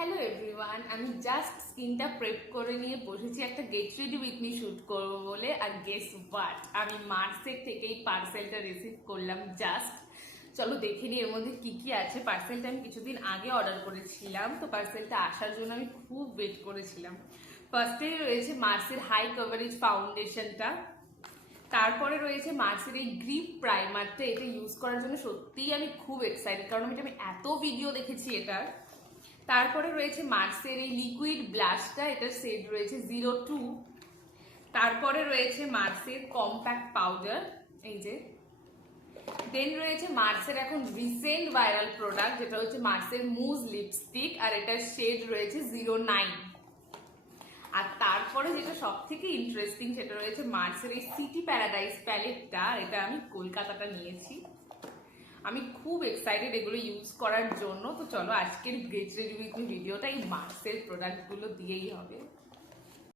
Hello everyone, আমি just স্কিনটা prep করে নিয়ে বসেছি একটা get ready with me shoot করবো বলে। আর গেস হোয়াট, আমি মার্সের থেকে এই পার্সেলটা রিসিভ করলাম। জাস্ট চলো দেখে নিই এর মধ্যে কি কি আছে। পার্সেলটা আমি কিছুদিন আগে অর্ডার করেছিলাম, তো পার্সেলটা আসার জন্য আমি খুব ওয়েট করেছিলাম। ফার্স্টেই রয়েছে মার্সের হাই কভারেজ ফাউন্ডেশনটা, তারপরে রয়েছে মার্সের এই গ্রিপ প্রাইমারটা। এটা ইউজ করার জন্য সত্যিই আমি খুব এক্সাইটেড, কারণ আমি এত ভিডিও দেখেছি এটার। তারপরে রয়েছে মার্সের এই লিকুইড ব্লাশটা, এটার শেড রয়েছে 02। তারপরে রয়েছে মার্সের কম্প্যাক্ট পাউডার, এই যে। দেন রয়েছে মার্সের এখন রিসেন্ট ভাইরাল প্রোডাক্ট, যেটা হচ্ছে মার্সের মুজ লিপস্টিক, আর এটার শেড রয়েছে 09। আর তারপরে যেটা সব থেকে ইন্টারেস্টিং সেটা রয়েছে মার্সের এই সিটি প্যারাডাইস প্যালেটটা। এটা আমি কলকাতাটা নিয়েছি। আমি খুব এক্সাইটেড এগুলো ইউজ করার জন্য। তো চলো আজকের গেট রেডি উইথ মি ভিডিওটা এই মার্সের প্রোডাক্টগুলো দিয়েই হবে।